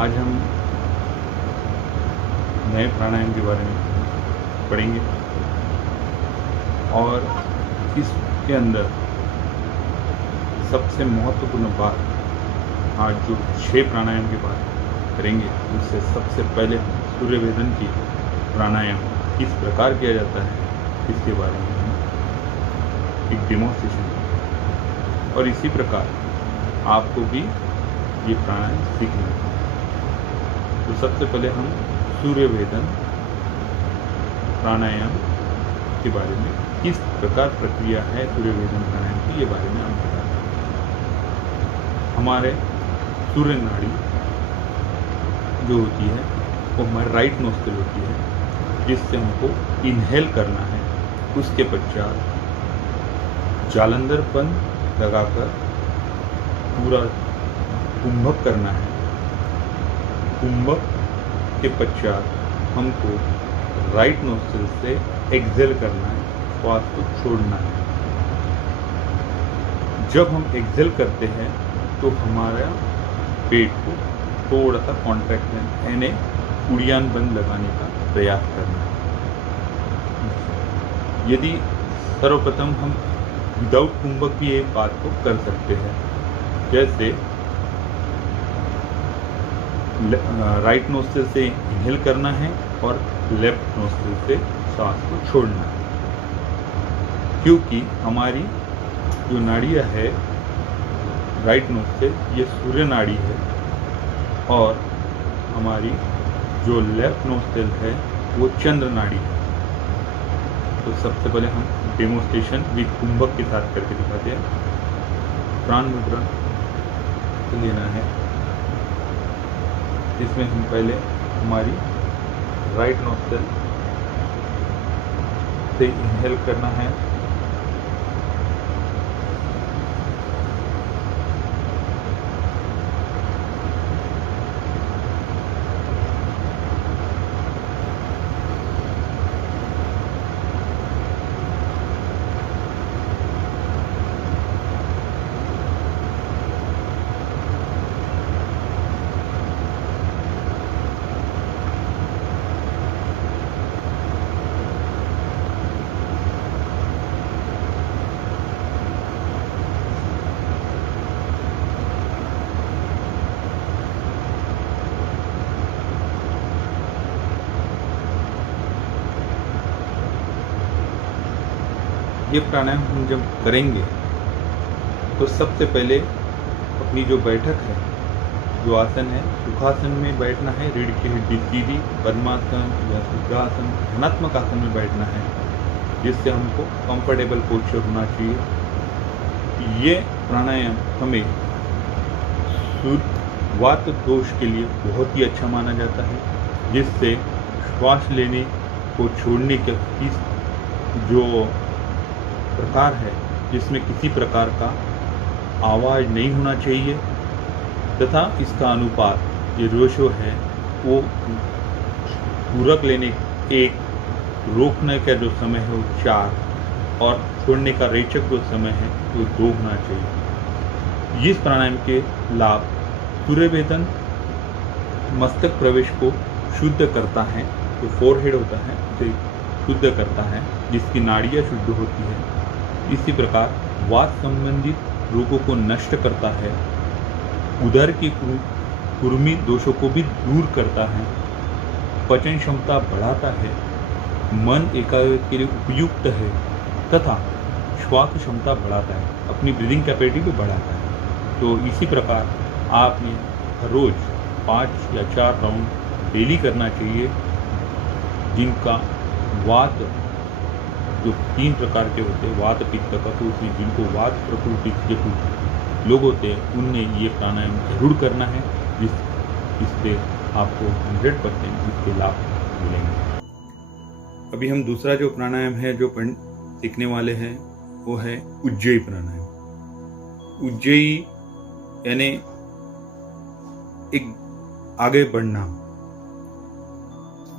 आज हम नए प्राणायाम के बारे में पढ़ेंगे और इसके अंदर सबसे महत्वपूर्ण बात आज जो 6 प्राणायाम की बात करेंगे उससे सबसे पहले हम सूर्य वेदन की प्राणायाम किस प्रकार किया जाता है इसके बारे में हम एक डेमोन्स्ट्रेशन करेंगे और इसी प्रकार आपको भी ये प्राणायाम सीखना है। तो सबसे पहले हम सूर्य वेदन प्राणायाम के बारे में किस प्रकार प्रक्रिया है सूर्य वेदन प्राणायाम की, ये बारे में हम बताते हैं। हमारे सूर्य नाड़ी जो होती है वो हमारे राइट नोस्ट्रिल होती है, जिससे हमको इनहेल करना है। उसके पश्चात जालंधर बंद लगाकर पूरा कुंभक करना है। कुंभक के पश्चात हमको राइट नोस्ट्रिल से एक्सेल करना है, श्वास को छोड़ना है। जब हम एक्सेल करते हैं तो हमारा पेट को थोड़ा सा कॉन्ट्रैक्शन यानी उड़ियान बंद लगाने का प्रयास करना है। यदि सर्वप्रथम हम विदाउट कुंभक भी एक बात को कर सकते हैं, जैसे राइट नोस्ट्रिल से इनहेल करना है और लेफ्ट नोस्ट्रिल से सांस को छोड़ना है, क्योंकि हमारी जो नाड़ियाँ है राइट नोस्ट्रिल ये सूर्य नाड़ी है और हमारी जो लेफ्ट नोस्ट्रिल है वो चंद्र नाड़ी है। तो सबसे पहले हम डेमोन्स्ट्रेशन विद कुंभक के साथ करके दिखाते हैं। प्राण मुद्रा लेना है, इसमें हम पहले हमारी राइट नोस्ट्रिल से इनहेल करना है, ये प्राणायाम हम जब करेंगे तो सबसे पहले अपनी जो बैठक है, जो आसन है, सुखासन में बैठना है, रीढ़ की हड्डी सीधी, पद्मासन या सिद्धासन, धनात्मक आसन में बैठना है, जिससे हमको कंफर्टेबल पोस्चर होना चाहिए। ये प्राणायाम हमें वात दोष के लिए बहुत ही अच्छा माना जाता है, जिससे श्वास लेने को छोड़ने के जो प्रकार है जिसमें किसी प्रकार का आवाज़ नहीं होना चाहिए तथा इसका अनुपात ये रेशो है वो पूरक लेने एक, रोकने का जो समय है वो 4 और छोड़ने का रेचक जो समय है वो 2 होना चाहिए। इस प्राणायाम के लाभ सूर्य वेदन मस्तक प्रवेश को शुद्ध करता है, जो फोरहेड होता है उसे शुद्ध करता है, जिसकी नाड़ियाँ शुद्ध होती है। इसी प्रकार वात संबंधित रोगों को नष्ट करता है, उदर की कुर्मी दोषों को भी दूर करता है, पचन क्षमता बढ़ाता है, मन एकाग्रता के लिए उपयुक्त है तथा श्वास क्षमता बढ़ाता है, अपनी ब्रीदिंग कैपेसिटी को बढ़ाता है। तो इसी प्रकार आपने हर रोज 5 या 4 राउंड डेली करना चाहिए, जिनका वात जो 3 प्रकार के होते हैं, वात पित्त कफ, उसमें जिनको वात प्रकृति के लोग होते हैं उनने ये प्राणायाम जरूर करना है, इससे आपको 100% इसके लाभ मिलेंगे। अभी हम दूसरा जो प्राणायाम है जो सीखने वाले हैं वो है उज्जयी प्राणायाम। उज्जयी यानी एक आगे बढ़ना,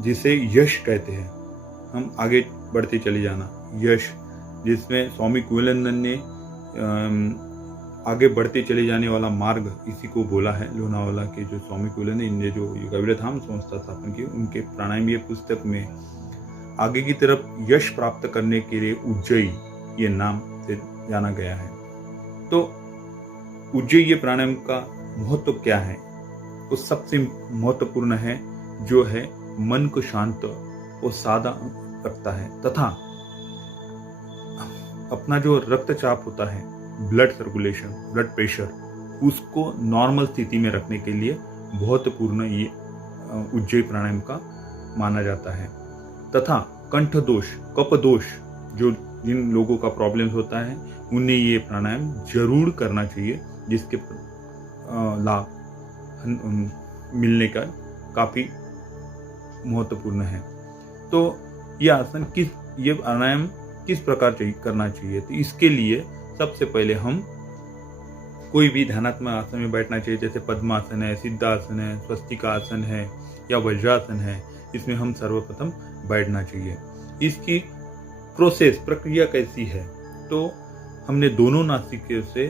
जिसे यश कहते हैं। हम आगे बढ़ते चले जाना, यश, जिसमें स्वामी कुबेरानंद ने आगे बढ़ते चले जाने वाला मार्ग इसी को बोला है। लोनावाला के जो स्वामी विवेकानंद ने जो कबीरधाम संस्था स्थापन की, उनके प्राणायाम ये पुस्तक में आगे की तरफ यश प्राप्त करने के लिए उज्जयी ये नाम से जाना गया है। तो उज्जयी ये प्राणायाम का महत्व क्या है? वो सबसे महत्वपूर्ण है जो है मन को शांत और सादा रखता है तथा अपना जो रक्तचाप होता है, ब्लड सर्कुलेशन, ब्लड प्रेशर, उसको नॉर्मल स्थिति में रखने के लिए महत्वपूर्ण ये उज्जयी प्राणायाम का माना जाता है। तथा कंठ दोष, कफ दोष, जो जिन लोगों का प्रॉब्लम्स होता है उन्हें ये प्राणायाम जरूर करना चाहिए, जिसके लाभ मिलने का काफी महत्वपूर्ण है। तो ये प्राणायाम किस प्रकार करना चाहिए? तो इसके लिए सबसे पहले हम कोई भी ध्यानात्मक आसन में बैठना चाहिए, जैसे पद्मासन है, सिद्धासन है, स्वस्तिकासन है या वज्रासन है। इसमें हम सर्वप्रथम बैठना चाहिए। इसकी प्रक्रिया कैसी है? तो हमने दोनों नासिका से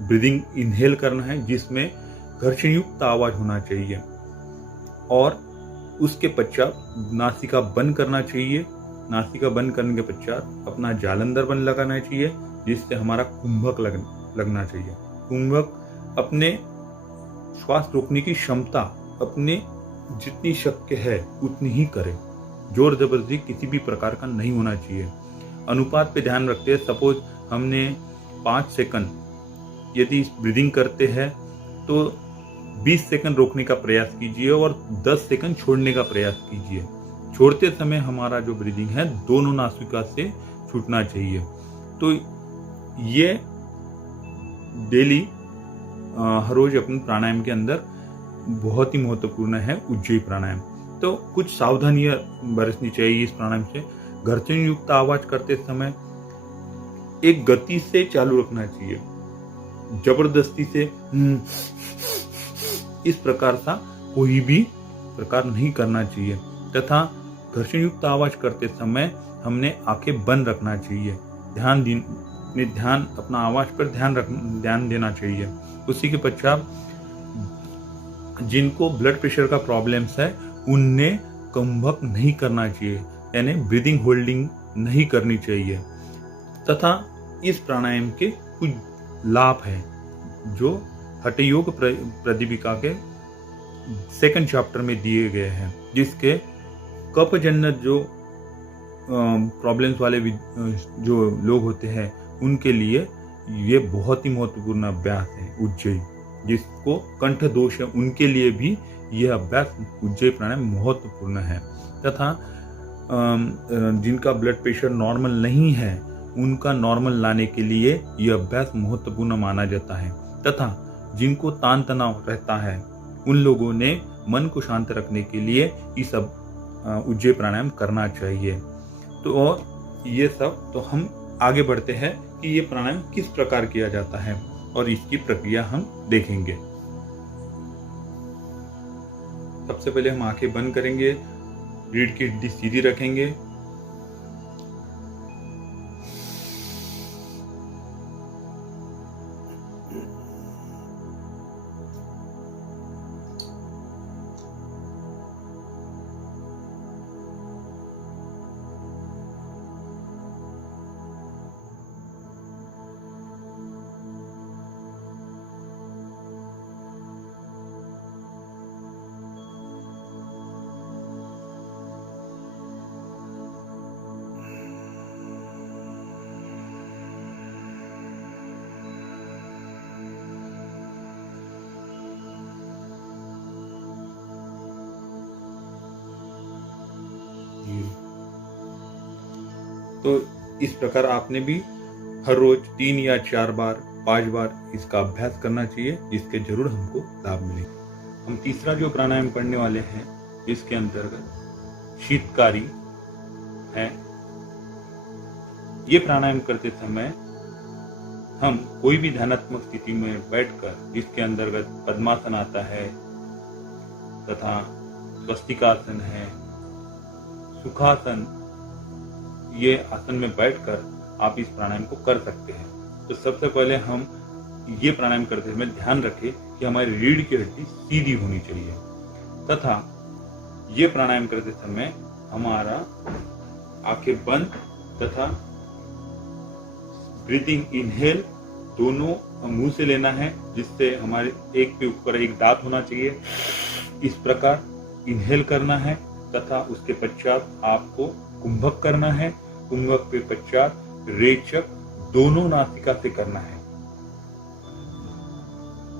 ब्रीदिंग इनहेल करना है, जिसमें घर्षण युक्त आवाज होना चाहिए, और उसके पश्चात नासिका बंद करना चाहिए। नासिका बंद करने के पश्चात अपना जालंधर बंद लगाना चाहिए, जिससे हमारा कुंभक लगना चाहिए। कुंभक अपने श्वास रोकने की क्षमता अपने जितनी शक्य है उतनी ही करें, जोर जबरदस्ती किसी भी प्रकार का नहीं होना चाहिए। अनुपात पे ध्यान रखते हैं। सपोज हमने 5 सेकंड यदि ब्रीदिंग करते हैं तो 20 सेकंड रोकने का प्रयास कीजिए और 10 सेकंड छोड़ने का प्रयास कीजिए। छोड़ते समय हमारा जो ब्रीदिंग है दोनों नासिका से छूटना चाहिए। तो ये डेली हर रोज अपने प्राणायाम के अंदर बहुत ही महत्वपूर्ण है उज्जयी प्राणायाम। तो कुछ सावधानियां बरतनी चाहिए इस प्राणायाम से। घर्षण युक्त आवाज करते समय एक गति से चालू रखना चाहिए, जबरदस्ती से इस प्रकार का कोई भी प्रकार नहीं करना चाहिए। तथा घर्षण युक्त आवाज करते समय हमने आंखें बंद रखना चाहिए। ध्यान अपना आवाज पर ध्यान देना चाहिए। उसी के पश्चात जिनको ब्लड प्रेशर का प्रॉब्लम्स है उनने कुंभक नहीं करना चाहिए, यानी ब्रीदिंग होल्डिंग नहीं करनी चाहिए। तथा इस प्राणायाम के कुछ लाभ है जो हठयोग प्रदीपिका के 2nd चैप्टर में दिए गए हैं, जिसके कफजन्य जो प्रॉब्लम्स वाले जो लोग होते हैं उनके लिए ये बहुत ही महत्वपूर्ण अभ्यास है उज्जयी। जिसको कंठ दोष है उनके लिए भी यह अभ्यास उज्जयी प्राणायाम महत्वपूर्ण है। तथा जिनका ब्लड प्रेशर नॉर्मल नहीं है उनका नॉर्मल लाने के लिए यह अभ्यास महत्वपूर्ण माना जाता है। तथा जिनको तान तनाव रहता है उन लोगों ने मन को शांत रखने के लिए इस उज्जयी प्राणायाम करना चाहिए। तो ये सब, तो हम आगे बढ़ते हैं कि ये प्राणायाम किस प्रकार किया जाता है और इसकी प्रक्रिया हम देखेंगे। सबसे पहले हम आंखें बंद करेंगे, रीढ़ की हड्डी सीधी रखेंगे, तो इस प्रकार आपने भी हर रोज 3 या 4 बार 5 बार इसका अभ्यास करना चाहिए, जिसके जरूर हमको लाभ मिले। हम तीसरा जो प्राणायाम पढ़ने वाले हैं इसके अंतर्गत शीतकारी है। ये प्राणायाम करते समय हम कोई भी ध्यानात्मक स्थिति में बैठकर, जिसके अंतर्गत पद्मासन आता है तथा स्वस्तिकासन है, सुखासन, ये आसन में बैठकर आप इस प्राणायाम को कर सकते हैं। तो सबसे पहले हम ये प्राणायाम करते समय ध्यान रखें कि हमारी रीढ़ की हड्डी सीधी होनी चाहिए, तथा ये प्राणायाम करते समय हमारा आंखें बंद तथा ब्रीथिंग इनहेल दोनों मुंह से लेना है, जिससे हमारे एक पे ऊपर एक दांत होना चाहिए। इस प्रकार इनहेल करना है तथा उसके पश्चात आपको कुंभक करना है। कुंभक के पश्चात रेचक दोनों नासिका से करना है।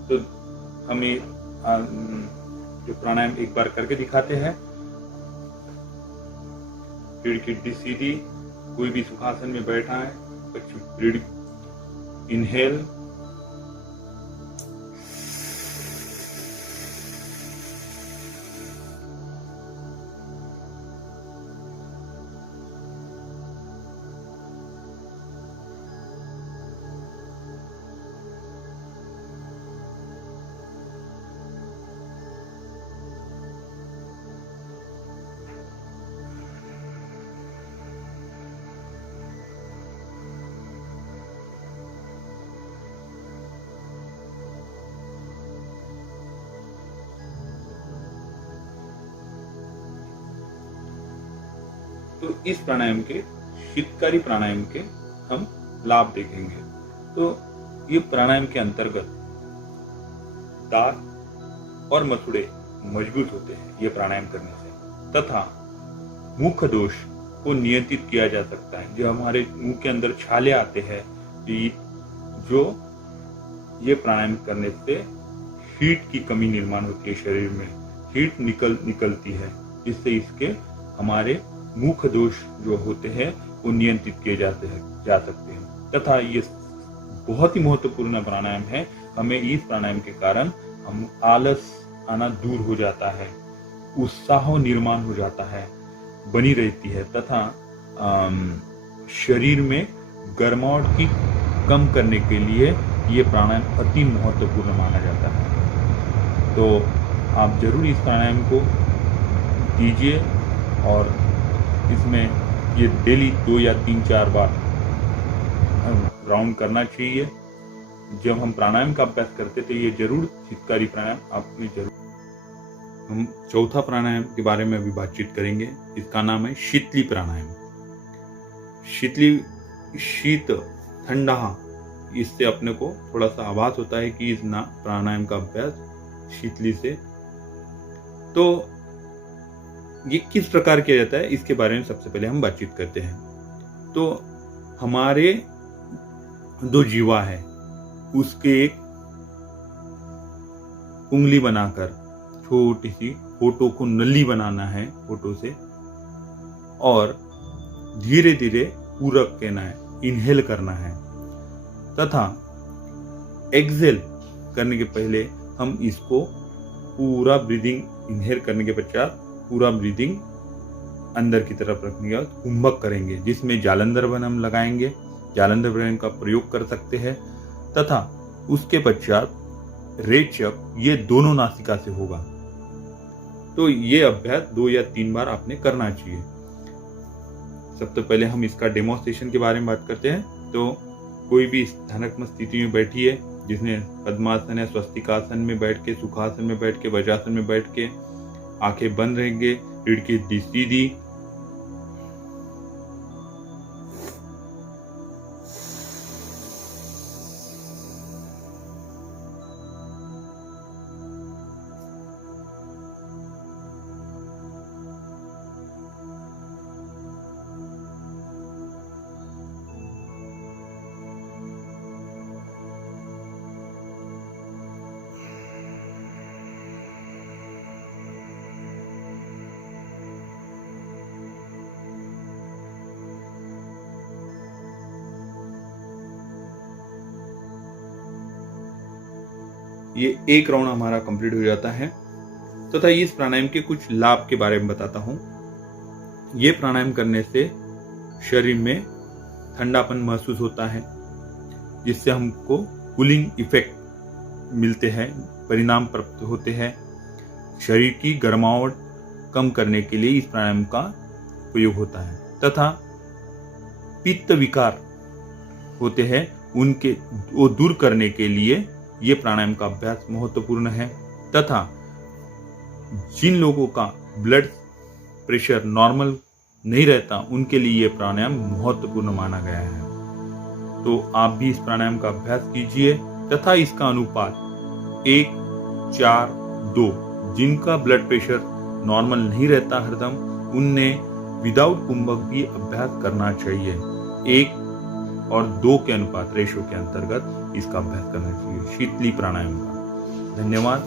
तो हमें जो प्राणायाम एक बार करके दिखाते हैं। रीढ़ की हड्डी सीधी, कोई भी सुखासन में बैठा है, रीढ़ इनहेल, तो इस प्राणायाम के शीतकारी प्राणायाम के हम लाभ देखेंगे। तो ये प्राणायाम के अंतर्गत दांत और मसूड़े मजबूत होते हैं ये प्राणायाम करने से, तथा मुख दोष को नियंत्रित किया जा सकता है। जो हमारे मुंह के अंदर छाले आते हैं, जो ये प्राणायाम करने से हीट की कमी निर्माण होती है, शरीर में हीट निकलती है, जिससे इसके हमारे मुख दोष जो होते हैं वो नियंत्रित किए जा सकते हैं। तथा ये बहुत ही महत्वपूर्ण प्राणायाम है। हमें इस प्राणायाम के कारण हम आलस आना दूर हो जाता है, उत्साह निर्माण हो जाता है, बनी रहती है, तथा शरीर में गर्माहट की कम करने के लिए ये प्राणायाम अति महत्वपूर्ण माना जाता है। तो आप जरूर इस प्राणायाम को कीजिए और इसमें ये डेली 2 या 3-4 बार राउंड करना चाहिए। जब हम प्राणायाम का अभ्यास करते तो ये जरूर शीतकारी प्राणायाम आपने जरूर। हम चौथा प्राणायाम के बारे में अभी बातचीत करेंगे। इसका नाम है शीतली प्राणायाम। शीतली, शीत, ठंडा, इससे अपने को थोड़ा सा आभास होता है कि इस प्राणायाम का अभ्यास शीतली से। तो ये किस प्रकार किया जाता है इसके बारे में सबसे पहले हम बातचीत करते हैं। तो हमारे 2 जीवा है, उसके एक उंगली बनाकर छोटी सी फोटो को नली बनाना है फोटो से, और धीरे धीरे पूरक कहना है, इनहेल करना है, तथा एक्सेल करने के पहले हम इसको पूरा ब्रीदिंग इनहेल करने के पश्चात पूरा ब्रीदिंग अंदर की तरफ रखने के बाद कुंभक करेंगे, जिसमें जालंधर वन हम लगाएंगे। जालंधर वन का प्रयोग कर सकते हैं, तथा उसके पश्चात रेचक ये दोनों नासिका से होगा। तो ये अभ्यास 2 या 3 बार आपने करना चाहिए। सबसे पहले हम इसका डेमोन्स्ट्रेशन के बारे में बात करते हैं। तो कोई भी ध्यानात्मक स्थिति में बैठिए, जिसमें पद्मासन या स्वस्तिकासन में बैठ के, सुखासन में बैठ के, वज्रासन में बैठ के, आंखें बंद रहेंगे, रीढ़ की हड्डी सीधी, ये एक राउंड हमारा कंप्लीट हो जाता है। तथा इस प्राणायाम के कुछ लाभ के बारे में बताता हूं। ये प्राणायाम करने से शरीर में ठंडापन महसूस होता है, जिससे हमको कूलिंग इफेक्ट मिलते हैं, परिणाम प्राप्त होते हैं। शरीर की गर्माहट कम करने के लिए इस प्राणायाम का प्रयोग होता है। तथा पित्त विकार होते हैं उनके वो दूर करने के लिए ये प्राणायाम का अभ्यास महत्वपूर्ण है। तथा जिन लोगों का ब्लड प्रेशर नॉर्मल नहीं रहता उनके लिए ये प्राणायाम महत्वपूर्ण माना गया है। तो आप भी इस प्राणायाम का अभ्यास कीजिए तथा इसका अनुपात 1:4:2, जिनका ब्लड प्रेशर नॉर्मल नहीं रहता हरदम, उनने विदाउट कुंभक भी अभ्यास करना चाहिए। 1 और 2 के अनुपात रेशो के अंतर्गत इसका अभ्यास करना चाहिए शीतली प्राणायाम का। धन्यवाद।